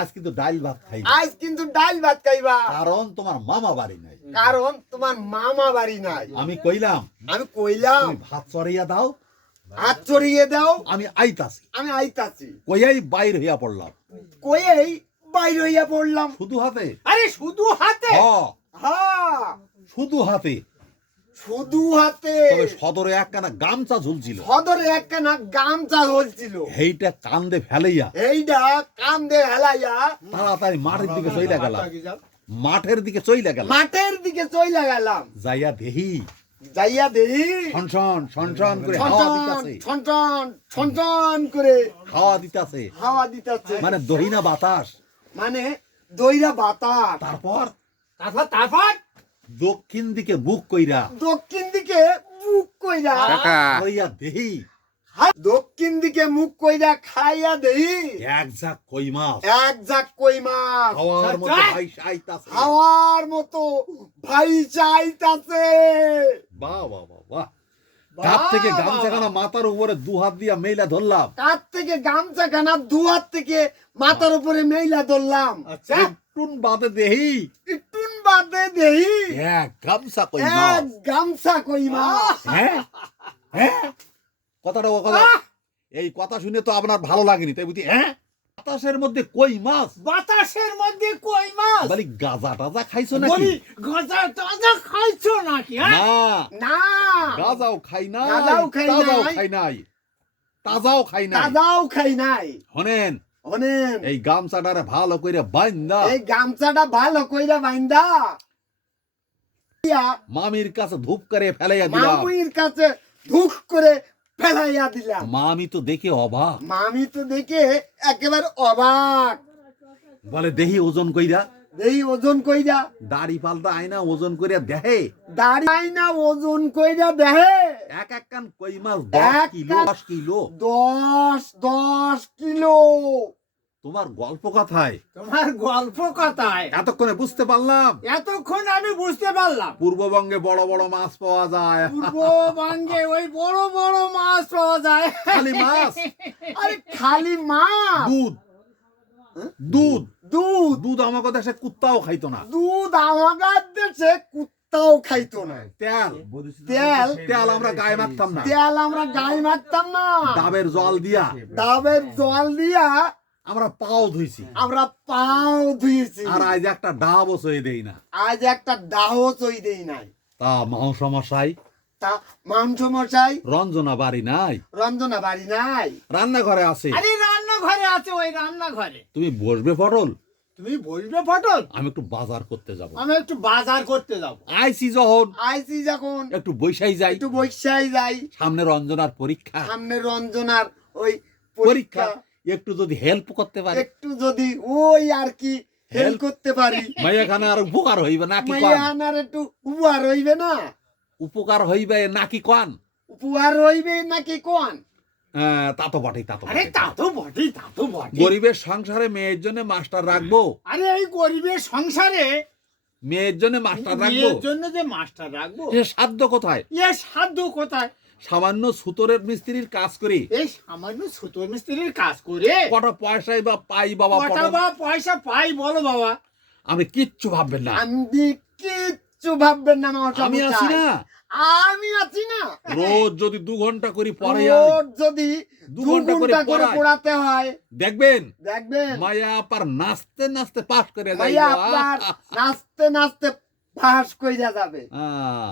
আজ কিন্তু ডাল ভাত খাই আজ কিন্তু ডাল ভাত খাইবা কারণ তোমার মামা বাড়ি নাই কারণ তোমার মামা বাড়ি নাই আমি কইলাম আমি কইলাম তুমি ভাত চড়াইয়া দাও হাত চড়িয়ে দাও আমি আইতাছি আমি আইতাছি কইয়াই বাইর হইয়া পড়লাম কইয়েই বাইর হইয়া পড়লাম শুধু হাতে আরে শুধু হাতে হ্যাঁ শুধু হাতে শুধু হাতে তবে সদরে একখানা গামছা ঝুলছিল সদরে একখানা গামছা ঝুলছিল এইটা কান্দে ফেলাইয়া এইটা কান্দে হেলাইয়া তাড়াতাড়ি মাঠের দিকে চইলা গেলাম মাঠের দিকে চইলা গেলাম মাঠের দিকে চইলা গেলাম যাইয়া দেহি যাইয়া দেহি ছনছন ছনছন করে হাওয়া দিতাছে ছনছন ছনছন করে হাওয়া দিতাছে হাওয়া দিতেছে মানে দহিনা বাতাস মানে দইরা বাতাস তারপর তারপর তারপর দক্ষিণ দিকে বুক কইরা দক্ষিণ দিকে মুখ কইরা কইয়া দেহি দক্ষিণ দিকে মুখ কইরা খাইয়া দেহি এক ঝাঁক কই মাছ এক ঝাঁক কই মাছ হাওয়ার মতো ভাই সাইতাছে হাওয়ার মতো ভাই চাইতাছে বাহ বাহ বাহ বাহ কাপ থেকে গামছাখানা মাথার উপরে দু হাত দিয়া মেইলা ধরলাম কাত থেকে গামছা খানা দু হাত থেকে মাথার উপরে মেইলা ধরলাম আচ্ছা টুন বাদে দেহি একটুন বাদে দেহি এক গামছা কই এক মাছ গামছা কই মাছ হ্যাঁ হ্যাঁ কথাটা ও কথা এই কথা শুনে তো আপনার ভালো লাগেনি তাই বুঝি হ্যাঁ বাতাসের মধ্যে কই মাছ বাতাসের মধ্যে কই মাছ বলি গাজা টাজা খাইছো নাকি বলি গজা তাজা খাইছো নাকি হ্যাঁ না না গাজাও খাই নাই গাজাও খাই তাজাও নাই। খাই নাই তাজাও খাই নাই দাদাও খাই নাই শোনেন অনেন এই গামছাটারে ভালো করে বাইন্দা এই গামছাটা ভালো কইরা বাইন্দা মামির কাছে ধূপ করে ফেলাইয়া দিলাম মামুইর কাছে ধুক করে ফেলাইয়া দিলাম মামি তো দেখে অবাক মামি তো দেখে একেবারে অবাক বলে দেহি ওজন কইরা এই ওজন কইরা দাড়ি পাল্টা আয়না ওজন কইরা দেহে দাঁড়াই না ওজন কইরা দেহে এক এক কান কই মাছ এক 10 কিলো কান- 10 কিলো 10 কিলো তোমার গল্প কথায় তোমার গল্প কথায় এতক্ষণে বুঝতে পারলাম এতক্ষণ আমি বুঝতে পারলাম পূর্ববঙ্গে বড় বড় মাছ পাওয়া যায় পূর্ববঙ্গে ওই বড় বড় মাছ পাওয়া যায় খালি মাছ আরে খালি মাছ দুধ দুধ দুধ দুধ আমাকে দেশে কুত্তাও খাইতো না দুধ আমাদের দেশে কুত্তাও খাইতো না তেল তেল তেল আমরা গায়ে মাখতাম না তেল আমরা গায়ে মারতাম না ডাবের জল দিয়া ডাবের জল দিয়া আমরা পাও ধুইছি আমরা পাও ধুয়েছি আর আজ একটা ডাবও সই দেই না আজ একটা দাহ চই দেই নাই তা মাংস মশাই তা মাংস মশাই রঞ্জনা বাড়ি নাই রঞ্জনা বাড়ি নাই রান্নাঘরে আছে আরে রান্নাঘরে আছে ওই রান্নাঘরে তুমি বসবে পটল তুমি বসবে পটল আমি একটু বাজার করতে যাব আমি একটু বাজার করতে যাব আইসি যখন আইসি যখন একটু বৈশাই যাই একটু বৈশাই যাই সামনে রঞ্জনার পরীক্ষা সামনে রঞ্জনার ওই পরীক্ষা পরীক্ষা একটু যদি হেল্প করতে পারি একটু যদি ওই আর কি হেল্প করতে পারি মাইয়াখানে আর উপকার হইবে নাকি কন মাইয়ানার একটু উপহার হইবে না উপকার হইবে নাকি কন উপহার হইবে নাকি কোন তা তো বটেই তা তো আরে বটেই। তা তো বটে তা তো বটে গরিবের সংসারে মেয়ের জন্য মাস্টার রাখবো আরে এই গরিবের সংসারে মেয়ের জন্য মাস্টার রাখবো মেয়ের জন্য যে মাস্টার রাখবো সে সাধ্য কোথায় এ সাধ্য কোথায় সামান্য সুতোরের মিস্ত্রির কাজ করি এই সামান্য সুতোর মিস্ত্রির কাজ করে কটা পয়সাই বা পাই বাবা কটা পটল। বা পয়সা পাই বলো বাবা আমি কিচ্ছু ভাববেন না আমি কিচ্ছু ভাববেন না আমার আমি আছি না আমি আছি না রোজ যদি 2 ঘন্টা করি পরে রোজ যদি 2 দু ঘন্টা করে ঘন্টা করে পড়াই। পড়াতে হয় দেখবেন দেখবেন মায়া আপার নাচতে নাচতে পাস করে ভাইয়া যাইবো। আপনার নাচতে নাচতে পাস কইরা যাবে আহ,